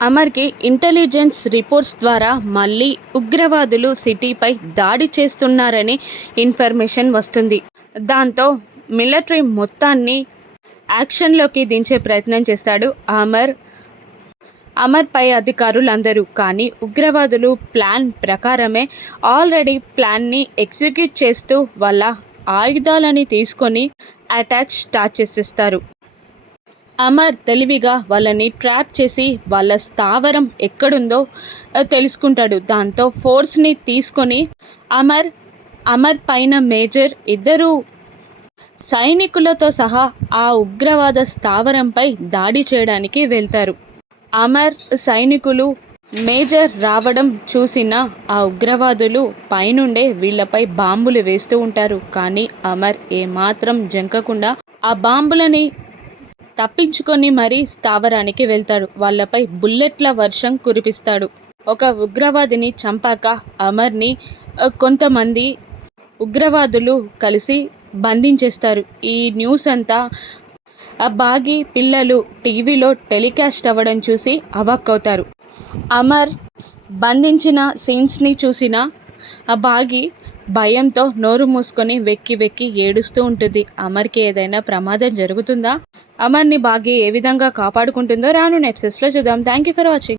అమర్కి intelligence reports ద్వారా మళ్ళీ ఉగ్రవాదులు సిటీపై దాడి చేస్తున్నారని ఇన్ఫర్మేషన్ వస్తుంది. దాంతో మిలిటరీ మొత్తాన్ని యాక్షన్లోకి దించే ప్రయత్నం చేస్తాడు అమర్. అమర్ పై అధికారులందరూ కానీ ఉగ్రవాదులు ప్లాన్ ప్రకారమే ఆల్రెడీ ప్లాన్ని ఎగ్జిక్యూట్ చేస్తూ వాళ్ళ ఆయుధాలని తీసుకొని అటాక్ స్టార్ట్ చేసేస్తారు. అమర్ తెలివిగా వాళ్ళని ట్రాప్ చేసి వాళ్ళ స్థావరం ఎక్కడుందో తెలుసుకుంటాడు. దాంతో ఫోర్స్ని తీసుకొని అమర్ అమర్ పైన మేజర్ ఇద్దరు సైనికులతో సహా ఆ ఉగ్రవాద స్థావరంపై దాడి చేయడానికి వెళ్తారు. అమర్ సైనికులు మేజర్ రావడం చూసిన ఆ ఉగ్రవాదులు పైనుండే వీళ్ళపై బాంబులు వేస్తూ ఉంటారు. కానీ అమర్ ఏమాత్రం జంకకుండా ఆ బాంబులని తప్పించుకొని మరీ స్థావరానికి వెళ్తాడు. వాళ్ళపై బుల్లెట్ల వర్షం కురిపిస్తాడు. ఒక ఉగ్రవాదిని చంపాక అమర్ని కొంతమంది ఉగ్రవాదులు కలిసి బంధించేస్తారు. ఈ న్యూస్ అంతా ఆ బాగి పిల్లలు టీవీలో టెలికాస్ట్ అవ్వడం చూసి అవాక్కవుతారు. అమర్ బంధించిన సీన్స్ని చూసిన ఆ బాగి భయంతో నోరు మూసుకొని వెక్కి వెక్కి ఏడుస్తూ ఉంటుంది. అమర్కి ఏదైనా ప్రమాదం జరుగుతుందా? అమర్ని బాగి ఏ విధంగా కాపాడుకుంటుందో రాను నెప్సెస్లో చూద్దాం. Thank you for watching